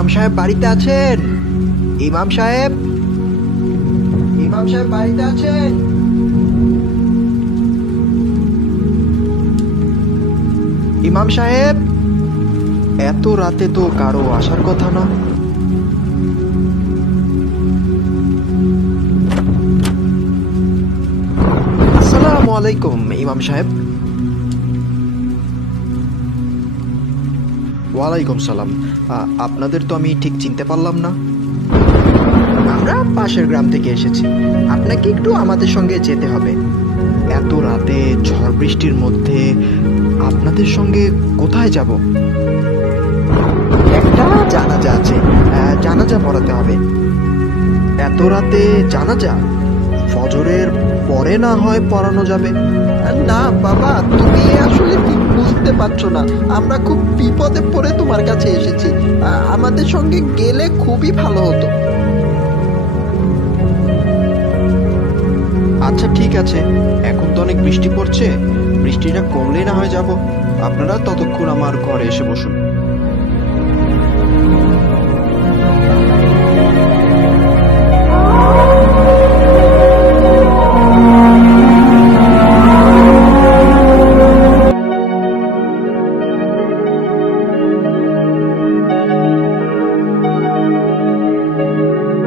ইমাম সাহেব বাড়িতে আছেন? ইমাম সাহেব, ইমাম সাহেব বাড়িতে আছেন? ইমাম সাহেব, এত রাতে তো কারো আসার কথা না। আসসালামু আলাইকুম ইমাম সাহেব। ওয়ালাইকুম সালাম। আপনাদের তো আমি ঠিক চিনতে পারলাম না। আমরা পাশের গ্রাম থেকে এসেছি, আপনাকে একটু আমাদের সঙ্গে যেতে হবে। এত রাতে ঝড় বৃষ্টির মধ্যে আপনাদের সঙ্গে কোথায় যাব? একটা জানাজা আছে, জানাজা পড়াতে হবে। এত রাতে জানাজা? ফজরের পরে না হয় পড়ানো যাবে। না বাবা, তুমি আসলে ঠিক বুঝতে পারছো না, আমরা খুব বিপদে পড়ে তোমার কাছে এসেছি। আমাদের সঙ্গে গেলে খুবই ভালো হতো। আচ্ছা ঠিক আছে, এখন তো অনেক বৃষ্টি পড়ছে, বৃষ্টিটা কমলেই না হয় যাব। আপনারা ততক্ষণ আমার ঘরে এসে বসুন।